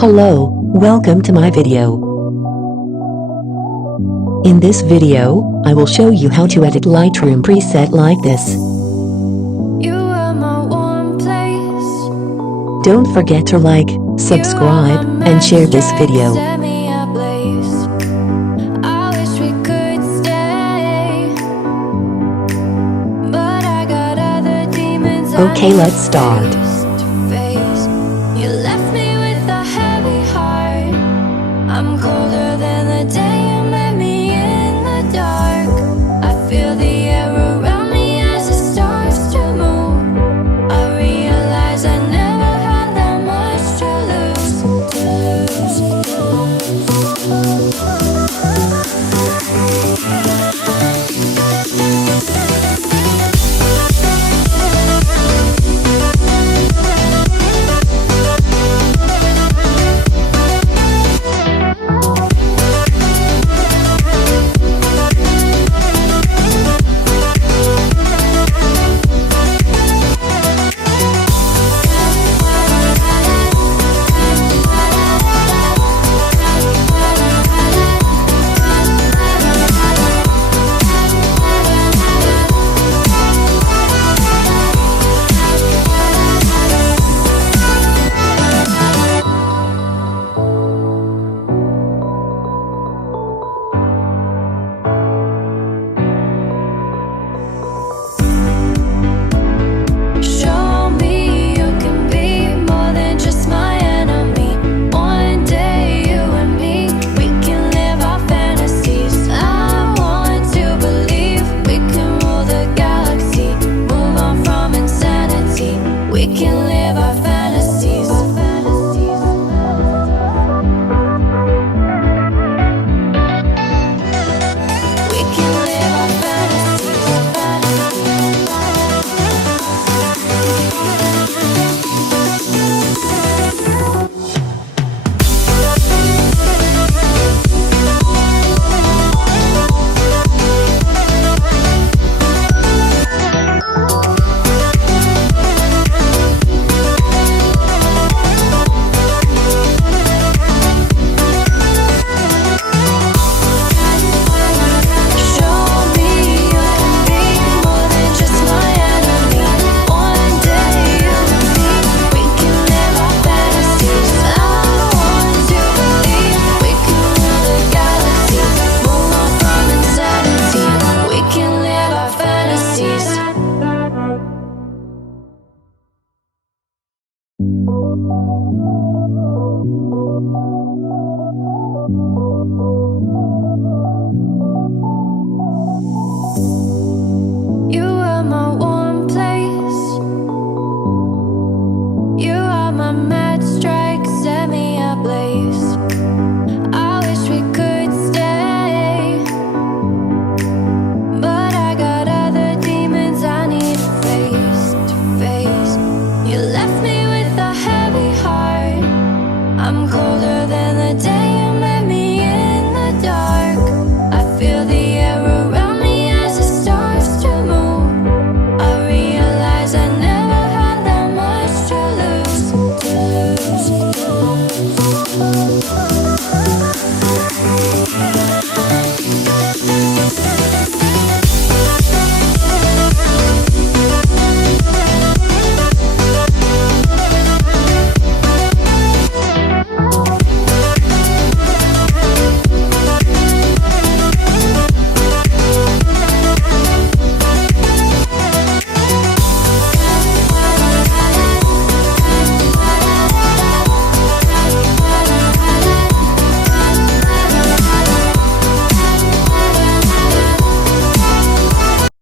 Hello, welcome to my video. In this video, I will show you how to edit Lightroom preset like this. You are my warm place. Don't forget to like, subscribe, and share this video. I wish we could stay, but I got other demons. Okay, let's start. You left me with a heavy heart. I'm colder than the day you met me in the dark. I feel the air around me as it starts to move. I realize I never had that much to